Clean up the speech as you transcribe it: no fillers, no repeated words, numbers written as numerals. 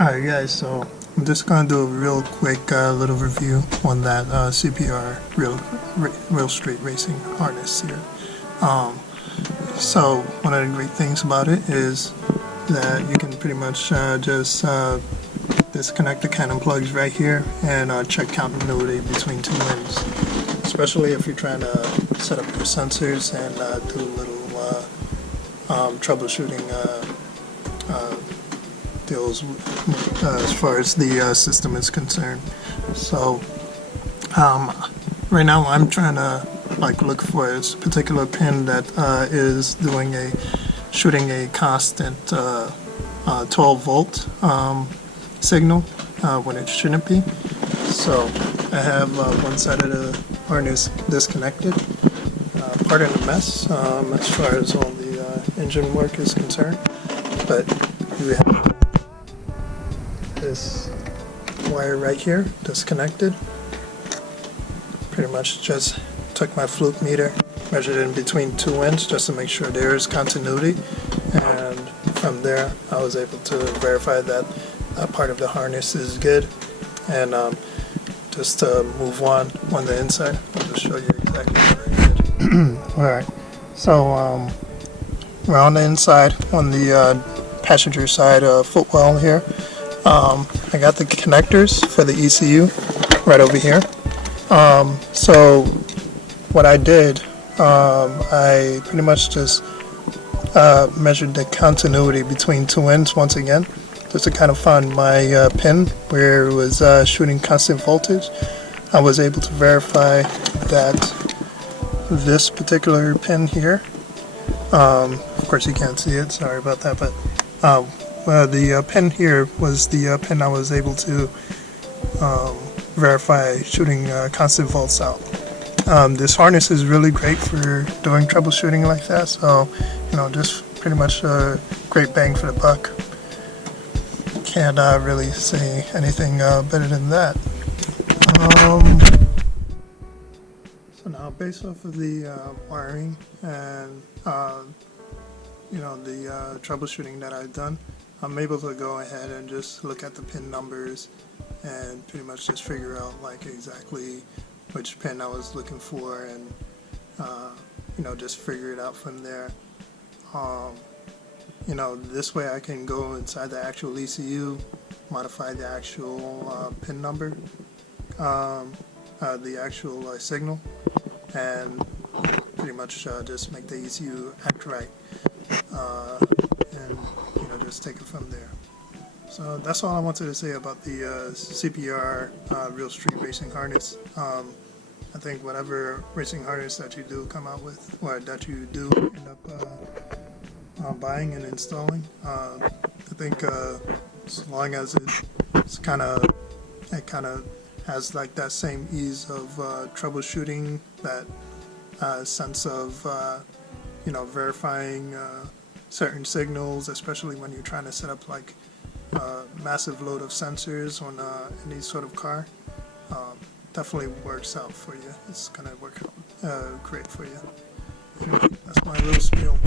Alright guys, so I'm just going to do a real quick little review on that CPR real street racing harness here. So one of the great things about it is that you can pretty much just disconnect the cannon plugs right here and check continuity between two ends. Especially if you're trying to set up your sensors and do a little troubleshooting deals as far as the system is concerned. So right now I'm trying to look for this particular pin that is shooting a constant 12 volt signal when it shouldn't be. So I have one side of the harness disconnected. Pardon the mess as far as all the engine work is concerned, but we have this wire right here disconnected. Pretty much just took my fluke meter, measured it in between two ends just to make sure there is continuity, and from there I was able to verify that that part of the harness is good. And just to move on the inside, I'll just show you exactly what I did. Alright, so we're on the inside on the passenger side footwell here. I got the connectors for the ECU right over here. So what I did, I pretty much just measured the continuity between two ends once again, just to kind of find my pin where it was shooting constant voltage. I was able to verify that this particular pin here, of course you can't see it, sorry about that, but the pin here was the pin I was able to verify shooting constant volts out. This harness is really great for doing troubleshooting like that, so just pretty much a great bang for the buck. Can't really say anything better than that. So now, based off of the wiring and the troubleshooting that I've done, I'm able to go ahead and just look at the pin numbers and pretty much just figure out exactly which pin I was looking for, and just figure it out from there. This way I can go inside the actual ECU, modify the actual pin number, the actual signal, and pretty much just make the ECU act right, and just take it from there. So that's all I wanted to say about the CPR real street racing harness. I think whatever racing harness that you do come out with, or that you do end up buying and installing, I think as long as it kind of has that same ease of troubleshooting, that sense of verifying certain signals, especially when you're trying to set up massive load of sensors on any sort of car, definitely works out for you. It's gonna work out great for you. Anyway, that's my little spiel.